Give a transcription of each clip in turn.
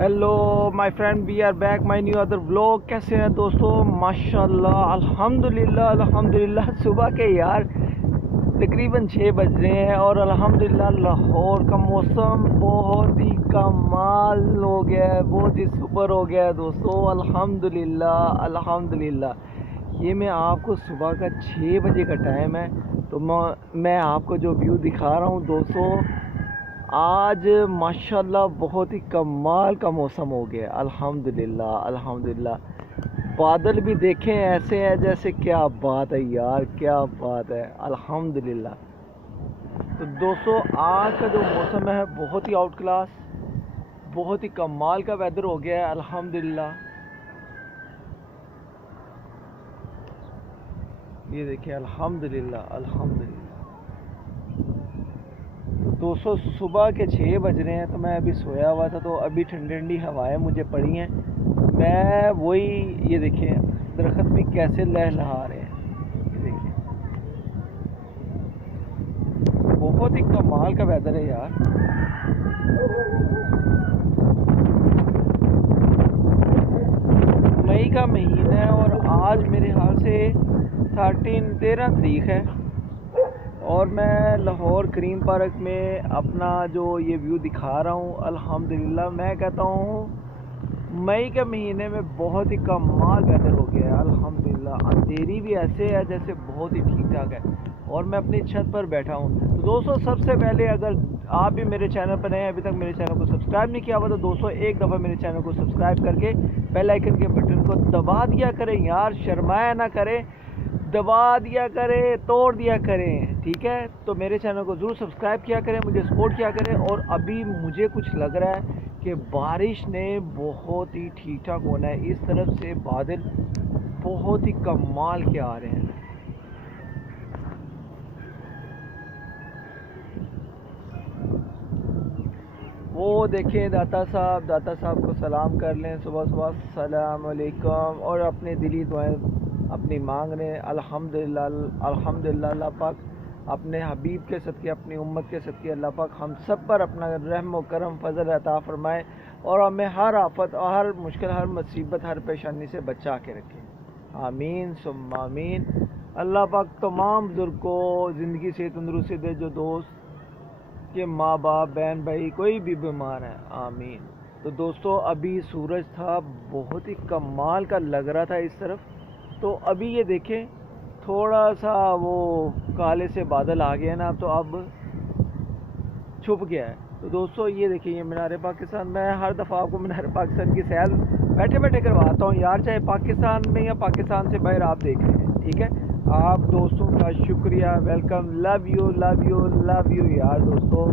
Hello my friend, we are back my new other vlog. कैसे हैं दोस्तों? माशाल्लाह अल्हम्दुलिल्लाह अल्हम्दुलिल्लाह। सुबह के यार तकरीबन 6 बज रहे हैं और अल्हम्दुलिल्लाह लाहौर का मौसम बहुत ही कमाल हो गया है, बहुत ही सुपर हो गया है दोस्तों। अल्हम्दुलिल्लाह अल्हम्दुलिल्लाह। ये मैं आपको सुबह का 6 बजे का टाइम है, तो मैं आपको जो व्यू दिखा रहा हूँ दोस्तों, आज माशाल्लाह बहुत ही कमाल का मौसम हो गया। अल्हम्दुलिल्लाह अल्हम्दुलिल्लाह। बादल भी देखें ऐसे हैं जैसे, क्या बात है यार, क्या बात है। अल्हम्दुलिल्लाह। तो दोस्तों आज का जो मौसम है बहुत ही आउट क्लास, बहुत ही कमाल का वेदर हो गया है। अल्हम्दुलिल्लाह। ये देखिए, अल्हम्दुलिल्लाह अल्हम्दुलिल्लाह। तो दोस्तों सुबह के 6 बज रहे हैं, तो मैं अभी सोया हुआ था, तो अभी ठंडी ठंडी हवाएं मुझे पड़ी हैं। मैं वही, ये देखिए दरख्त भी कैसे लहलहा रहे हैं। ये देखिए बहुत ही कमाल का वेदर है यार। मई का महीना है और आज मेरे ख्याल से 13 तारीख है और मैं लाहौर करीम पार्क में अपना जो ये व्यू दिखा रहा हूँ। अल्हम्दुलिल्लाह मैं कहता हूँ मई के महीने में बहुत ही कमाल वेदर हो गया है। अल्हम्दुलिल्लाह अंधेरी भी ऐसे है जैसे बहुत ही ठीक ठाक है और मैं अपनी छत पर बैठा हूँ। तो दोस्तों सबसे पहले, अगर आप भी मेरे चैनल पर नए हैं, अभी तक मेरे चैनल को सब्सक्राइब नहीं किया हुआ, तो दोस्तों एक दफ़ा मेरे चैनल को सब्सक्राइब करके बेल आइकन के बटन को दबा दिया करें यार, शर्माया ना करें, दबा दिया करें, तोड़ दिया करें, ठीक है। तो मेरे चैनल को ज़रूर सब्सक्राइब किया करें, मुझे सपोर्ट किया करें। और अभी मुझे कुछ लग रहा है कि बारिश ने बहुत ही ठीक ठाक होना है। इस तरफ से बादल बहुत ही कमाल के आ रहे हैं। वो देखें दाता साहब को सलाम कर लें सुबह सुबह, सलाम अलैकुम, और अपने दिली दुआएं अपनी मांग लें। अल्हम्दुलिल्लाह अल्हम्दुलिल्लाह। अल्लाह पाक अपने हबीब के सदक़े, अपनी उम्मत के सदक़े अल्लाह पाक हम सब पर अपना रहम व करम फजल अता फ़रमाए और हमें हर आफत और हर मुश्किल, हर मुसीबत, हर परेशानी से बचा के रखें। आमीन सुम्मा आमीन। अल्लाह पाक तमाम बुजुर्ग को ज़िंदगी से तंदुरुस्ती दे, जो दोस्त के माँ बाप बहन भाई कोई भी बीमार है, आमीन। तो दोस्तों अभी सूरज था, बहुत ही कमाल का लग रहा था इस तरफ, तो अभी ये देखें थोड़ा सा वो काले से बादल आ गए ना, तो अब छुप गया है। तो दोस्तों ये देखिए, ये मीनार पाकिस्तान। मैं हर दफ़ा आपको मीनार पाकिस्तान की सैर बैठे बैठे करवाता हूँ यार, चाहे पाकिस्तान में या पाकिस्तान से बाहर आप देख रहे हैं, ठीक है। आप दोस्तों का शुक्रिया, welcome, love you love you love you यार दोस्तों।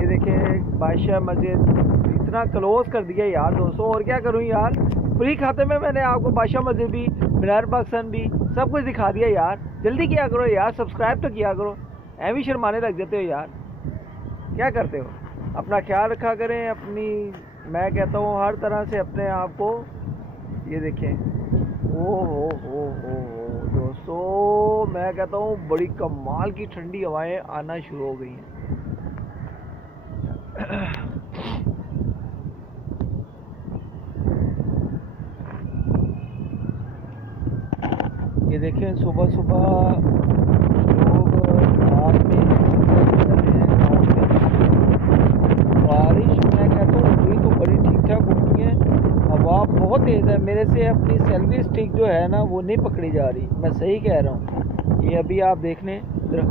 ये देखें बादशाह मस्जिद इतना क्लोज कर दिया यार दोस्तों, और क्या करूँ यार, फ्री खाते में मैंने आपको बादशाह मस्जिद भी, मीनार पाकिस्तान भी सब कुछ दिखा दिया यार। जल्दी किया करो यार, सब्सक्राइब तो किया करो, ऐवी शर्माने लग जाते हो यार, क्या करते हो। अपना ख्याल रखा करें अपनी, मैं कहता हूँ हर तरह से अपने आप को। ये देखें, ओ हो दोस्तों, मैं कहता हूँ बड़ी कमाल की ठंडी हवाएं आना शुरू हो गई हैं। ये देखें सुबह सुबह लोग रात में बारिश, मैं कहता हूँ हुई तो बड़ी ठीक ठाक होती है। हवा बहुत तेज़ है, मेरे से अपनी सेल्फी स्टिक जो है ना वो नहीं पकड़ी जा रही, मैं सही कह रहा हूँ। ये अभी आप देख लें दरख्त,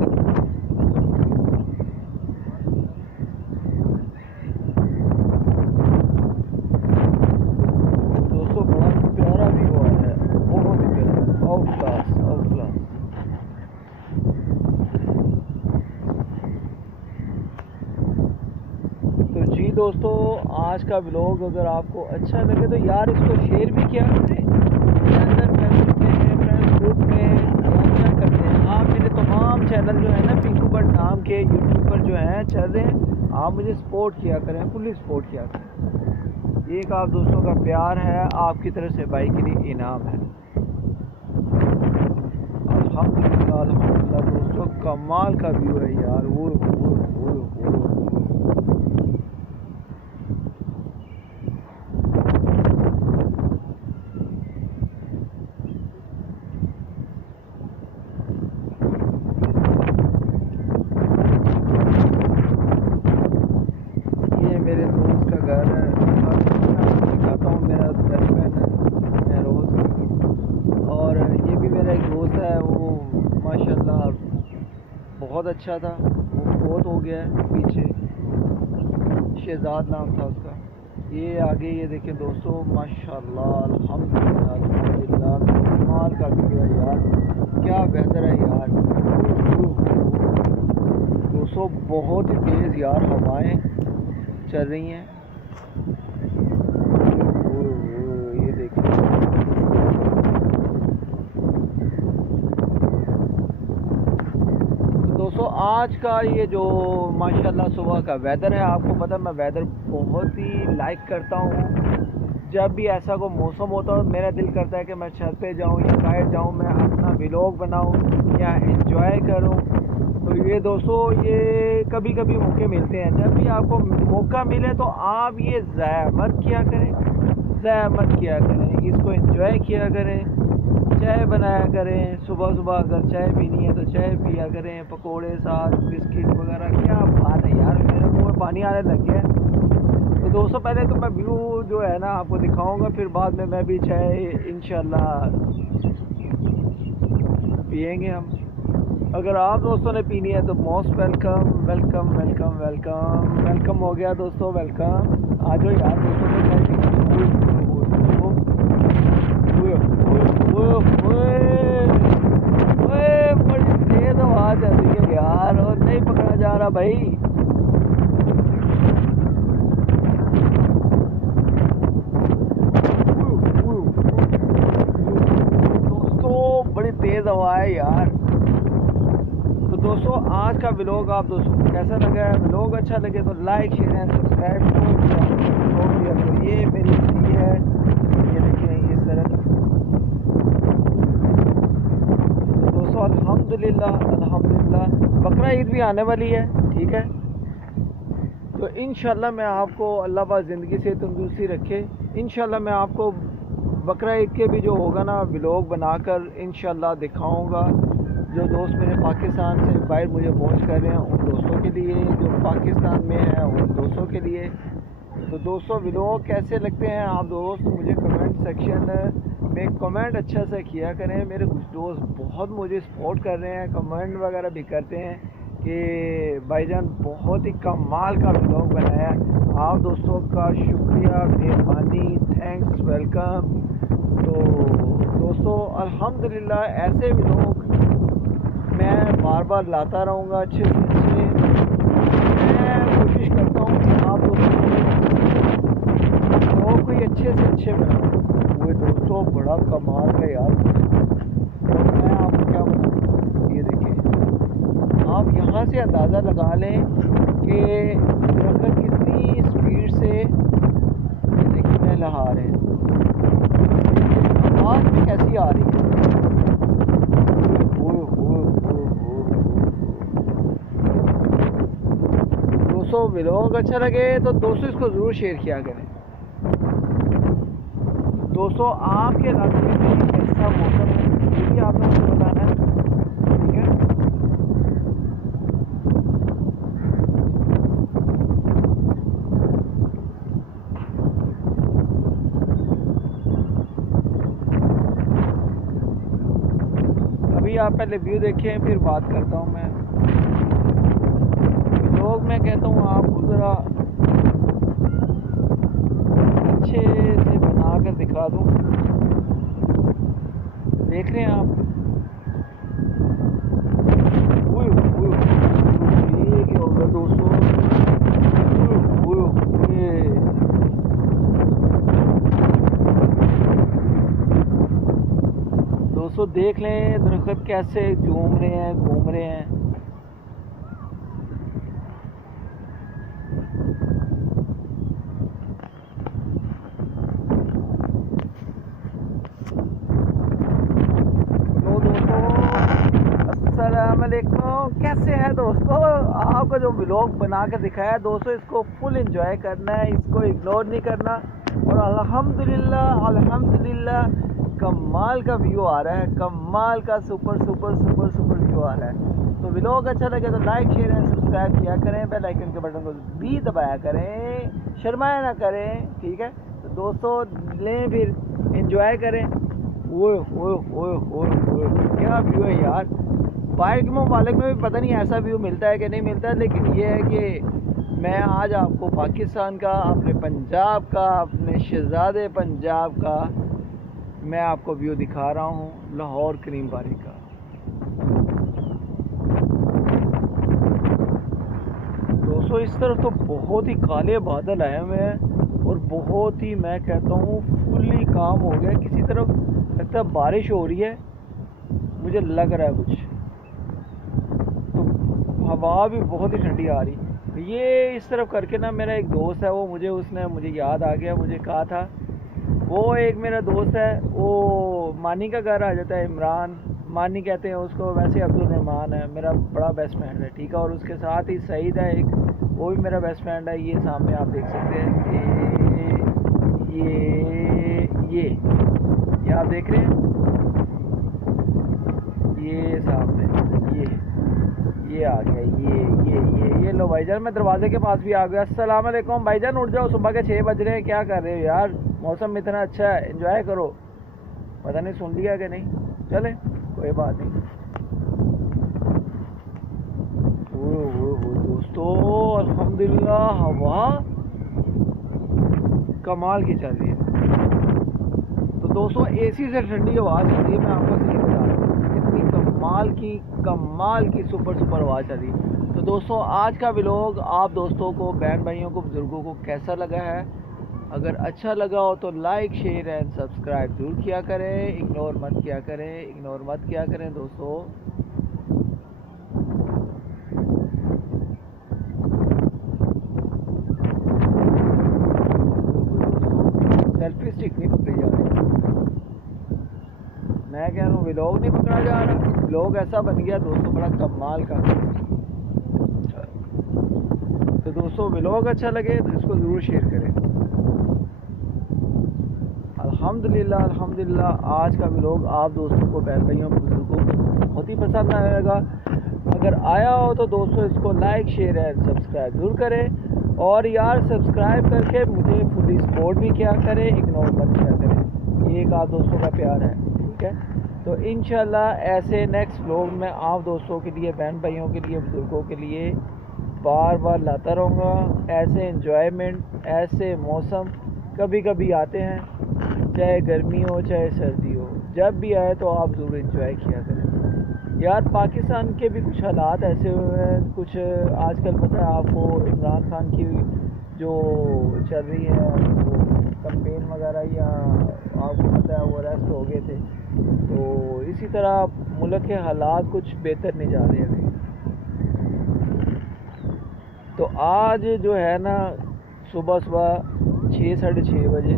दोस्तों बड़ा प्यारा भी हुआ है, बहुत ही प्यारा, आउट क्लास आउट क्लास। तो जी दोस्तों आज का व्लॉग अगर आपको अच्छा लगे तो यार इसको शेयर भी किया करें, फेसबुक में, फ्रेंड्स ग्रुप में। क्या करते हैं आप, मेरे तमाम चैनल जो है ना पिंकू भट्ट नाम के यूट्यूब पर जो हैं चल रहे हैं, आप मुझे सपोर्ट किया करें, फुली सपोर्ट किया करें। एक आप दोस्तों का प्यार है, आपकी तरफ से भाई के लिए इनाम है। अल्हम्दुलिल्लाह अल्हम्दुलिल्लाह दोस्तों, कमाल का व्यू है यार। वो बहुत अच्छा था, वो बहुत हो गया है पीछे, शहजाद नाम था उसका। ये आगे ये देखें दोस्तों, माशाल्लाह अल्हम्दुलिल्लाह अल्हम्दुलिल्लाह, कमाल का व्यू है यार, क्या बेहतर है यार दोस्तों। बहुत ही तेज़ यार हवाएं चल रही हैं। ये देखिए दोस्तों, आज का ये जो माशाल्लाह सुबह का वेदर है, आपको पता है मैं वेदर बहुत ही लाइक करता हूँ। जब भी ऐसा कोई मौसम होता है मेरा दिल करता है कि मैं छत पे जाऊँ या बाहर जाऊँ, मैं अपना व्लॉग बनाऊँ या एंजॉय करूँ। तो ये दोस्तों, ये कभी कभी मौके मिलते हैं। जब भी आपको मौका मिले तो आप ये ज़ाया मत किया करें, ज़ाया मत किया करें, इसको एंजॉय किया करें। चाय बनाया करें, सुबह सुबह अगर चाय पीनी है तो चाय पिया करें, पकोड़े साथ बिस्किट वगैरह। क्या बात है यार, मेरे मुँह में पानी आने लग गया है। तो दोस्तों पहले तो मैं व्यू जो है ना आपको दिखाऊंगा, फिर बाद में मैं भी चाय इंशाल्लाह पियेंगे हम। अगर आप दोस्तों ने पीनी है तो most welcome welcome welcome welcome welcome हो गया दोस्तों, वेलकम। आ जाओ यार दोस्तों में चाय पीने। बड़ी तेज आवाज आ रही है यार, और नहीं पकड़ा जा रहा भाई। दोस्तों बड़ी तेज हवा है यार। तो दोस्तों आज का व्लॉग आप दोस्तों कैसा लगा है? व्लॉग अच्छा लगे तो लाइक शेयर एंड सब्सक्राइब तो ये मेरी है, ये देखिए इस तरह। तो दोस्तों अल्हम्दुलिल्लाह अल्हम्दुलिल्लाह, बकरा ईद भी आने वाली है, ठीक है। तो इंशाल्लाह मैं आपको, अल्लाह पाक ज़िंदगी से तंदुरुस्ती रखे, इंशाल्लाह मैं आपको बकरा ईद के भी जो होगा ना व्लॉग बनाकर इंशाल्लाह दिखाऊंगा। जो दोस्त मेरे पाकिस्तान से बाहर मुझे वॉच कर रहे हैं उन दोस्तों के लिए, जो पाकिस्तान में है उन दोस्तों के लिए। तो दोस्तों व्लॉग कैसे लगते हैं आप दोस्त मुझे कमेंट सेक्शन में कमेंट अच्छा से किया करें। मेरे कुछ दोस्त बहुत मुझे सपोर्ट कर रहे हैं, कमेंट वगैरह भी करते हैं कि भाईजान बहुत ही कमाल का व्लॉग बनाया है। आप दोस्तों का शुक्रिया, मेहरबानी, थैंक्स, वेलकम। तो दोस्तों अल्हम्दुलिल्लाह ऐसे व्लॉग मैं बार बार लाता रहूँगा, अच्छे से अच्छे। मैं कोशिश करता हूँ कि आप दोस्तों कोई अच्छे से अच्छे बनाऊँ। वो दोस्तों बड़ा कमाल का यार, और मैं आपको क्या बताऊँ, ये देखिए आप यहाँ से अंदाज़ा लगा लें कि दरख्त कितनी स्पीड से ये देखिए लहरा रहे हैं, आवाज़ भी कैसी आ रही है। दोस्तों व्लॉग अच्छा लगे तो दोस्तों इसको ज़रूर शेयर किया करें। दोस्तों आपके इलाके में कैसा मौसम है ये भी आपने मुझे बताना है, ठीक है। अभी आप पहले व्यू देखें फिर बात करता हूँ मैं। लोग मैं कहता हूँ आपको ज़रा अच्छे से बना कर दिखा दूँ, देख रहे हैं आप। ये क्या होगा दोस्तों, दोस्तों देख लें दरख्त कैसे झूम रहे हैं, घूम रहे हैं। कैसे हैं दोस्तों, आपको जो व्लॉग बना कर दिखाया दोस्तों, इसको फुल एंजॉय करना है, इसको इग्नोर नहीं करना। और अल्हम्दुलिल्लाह अल्हम्दुलिल्लाह कमाल का व्यू आ रहा है, कमाल का super super super super view आ रहा है। तो व्लॉग अच्छा लगे तो लाइक शेयर एंड सब्सक्राइब किया करें, बेल आइकन के बटन को भी दबाया करें, शर्माया ना करें, ठीक है। तो दोस्तों लें फिर एंजॉय करें। ओए ओए ओए ओए ओए क्या व्यू है यार, बाहर के ममालिक में भी पता नहीं ऐसा व्यू मिलता है कि नहीं मिलता है, लेकिन ये है कि मैं आज आपको पाकिस्तान का, अपने पंजाब का, अपने शहजादे पंजाब का मैं आपको व्यू दिखा रहा हूँ, लाहौर करीम बारी का। दोस्तों इस तरफ तो बहुत ही काले बादल आए हुए हैं और बहुत ही, मैं कहता हूँ, फुल्ली काम हो गया। किसी तरफ लगता है बारिश हो रही है, मुझे लग रहा है कुछ। तो हवा भी बहुत ही ठंडी आ रही। ये इस तरफ करके ना, मेरा एक दोस्त है, वो मुझे याद आ गया, मुझे कहा था, वो एक मेरा दोस्त है, वो मानी का घर आ जाता है, इमरान मानी कहते हैं उसको, वैसे अब्दुल रहमान है, मेरा बड़ा बेस्ट फ्रेंड है, ठीक है। और उसके साथ ही सईद है एक, वो भी मेरा बेस्ट फ्रेंड है। ये सामने आप देख सकते हैं, ये आप देख रहे हैं, ये सामने ये आ गया, ये लो भाईजान, मैं दरवाजे के पास भी आ गया। अस्सलाम वालेकुम भाईजान, उठ जाओ, सुबह के 6 बज रहे हैं, क्या कर रहे हो यार, मौसम इतना अच्छा है, एंजॉय करो। पता नहीं सुन लिया कि नहीं, चले कोई बात नहीं। दोस्तों अल्हम्दुलिल्लाह हवा कमाल की चल रही है। तो दोस्तों एसी से ठंडी हवा चल रही है, मैं आपको सही बता रहा हूँ, इतनी कमाल की सुपर हवा चल रही है। तो दोस्तों आज का व्लॉग आप दोस्तों को, बहन भाइयों को, बुजुर्गों को कैसा लगा है? अगर अच्छा लगा हो तो लाइक शेयर एंड सब्सक्राइब जरूर किया करें, इग्नोर मत किया करें दोस्तों। सेल्फी स्टिक नहीं पकड़ी जा रही, मैं कह रहा हूँ व्लॉग नहीं पकड़ा जा रहा। व्लॉग ऐसा बन गया दोस्तों, बड़ा कमाल का। तो दोस्तों व्लॉग अच्छा लगे तो इसको ज़रूर शेयर करें। अल्हम्दुलिल्लाह आज का व्लॉग आप दोस्तों को, बहन भाइयों, बुजुर्गों को बहुत ही पसंद आएगा। अगर आया हो तो दोस्तों इसको लाइक शेयर एंड सब्सक्राइब जरूर करें, और यार सब्सक्राइब करके मुझे फुली सपोर्ट भी किया करें, इग्नोर मत किया करें। ये एक आप दोस्तों का प्यार है, ठीक है। तो इंशाल्लाह ऐसे नेक्स्ट व्लॉग में आप दोस्तों के लिए, बहन भाइयों के लिए, बुजुर्गों के लिए बार बार लाता रहूँगा। ऐसे एंजॉयमेंट, ऐसे मौसम कभी कभी आते हैं, चाहे गर्मी हो चाहे सर्दी हो, जब भी आए तो आप ज़रूर एंजॉय किया करें। यार पाकिस्तान के भी कुछ हालात ऐसे हुए हैं, कुछ आजकल पता है आपको, इमरान खान की जो चल रही है वो कैंपेन वगैरह, या आपको पता है वो अरेस्ट हो गए थे। तो इसी तरह मुल्क के हालात कुछ बेहतर नहीं जा रहे अभी। तो आज जो है ना, सुबह 6 साढ़े 6 बजे,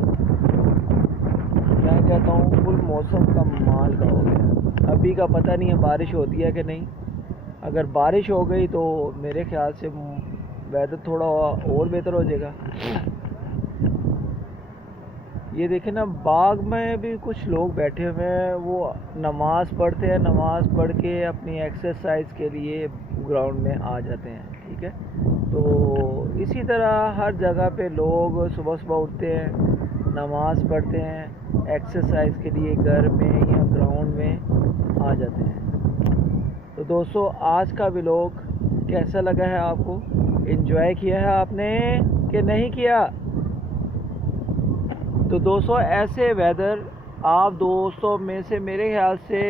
मैं कहता हूँ फुल मौसम कमाल का हो गया। अभी का पता नहीं है बारिश होती है कि नहीं। अगर बारिश हो गई तो मेरे ख्याल से वेदर थोड़ा और बेहतर हो जाएगा। ये देखें ना, बाग में भी कुछ लोग बैठे हुए हैं, वो नमाज़ पढ़ते हैं, नमाज़ पढ़ के अपनी एक्सरसाइज के लिए ग्राउंड में आ जाते हैं, ठीक है। तो इसी तरह हर जगह पे लोग सुबह सुबह उठते हैं, नमाज़ पढ़ते हैं, एक्सरसाइज के लिए घर में या ग्राउंड में आ जाते हैं। तो दोस्तों आज का व्लॉग कैसा लगा है आपको? एंजॉय किया है आपने कि नहीं किया? तो दोस्तों ऐसे वेदर आप दोस्तों में से मेरे ख्याल से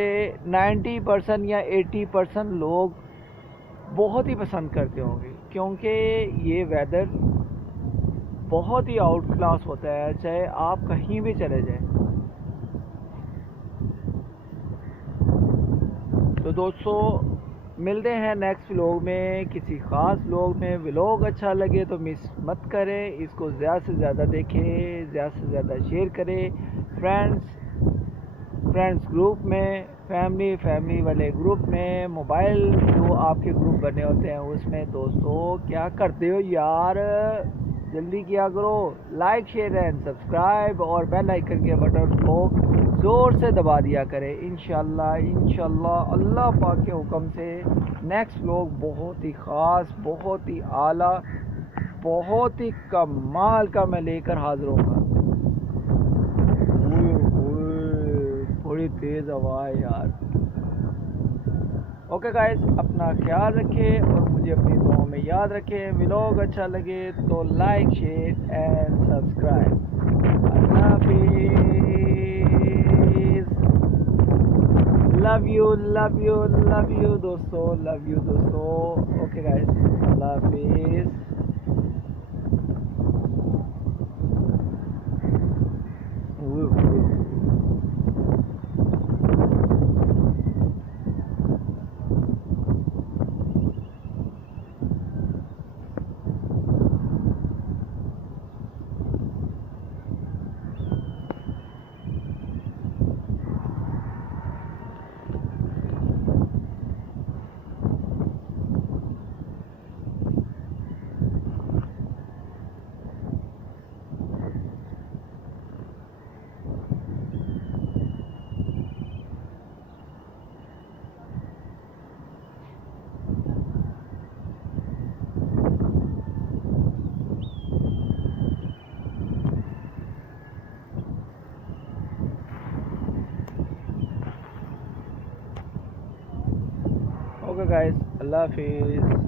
90% या 80% लोग बहुत ही पसंद करते होंगे, क्योंकि ये वेदर बहुत ही आउट क्लास होता है, चाहे आप कहीं भी चले जाएं। तो दोस्तों मिलते हैं नेक्स्ट व्लॉग में, किसी ख़ास व्लॉग में। व्लॉग अच्छा लगे तो मिस मत करें, इसको ज़्यादा से ज़्यादा देखें, ज़्यादा से ज़्यादा शेयर करें फ्रेंड्स ग्रुप में, फैमिली वाले ग्रुप में, मोबाइल जो आपके ग्रुप बने होते हैं उसमें। दोस्तों क्या करते हो यार, जल्दी किया करो, लाइक शेयर एंड सब्सक्राइब, और बेल आइकन के बटन को ज़ोर से दबा दिया करें। इंशाल्लाह अल्लाह पाक के हुक्म से नेक्स्ट व्लॉग बहुत ही ख़ास, बहुत ही आला, बहुत ही कमाल का मैं लेकर हाजिर होऊंगा। थोड़ी तेज़ हवा है यार। ओके गाइस, अपना ख्याल रखें और मुझे अपनी दुआओं में याद रखें। व्लॉग अच्छा लगे तो लाइक, शेयर एंड सब्सक्राइब। अल्लाह हाफिज़। Love you, love you, love you दोस्तों, लव यू दोस्तों। ओके गाइस, अल्लाह हाफिज़। ओके गाइस, अल्लाह हाफिज़।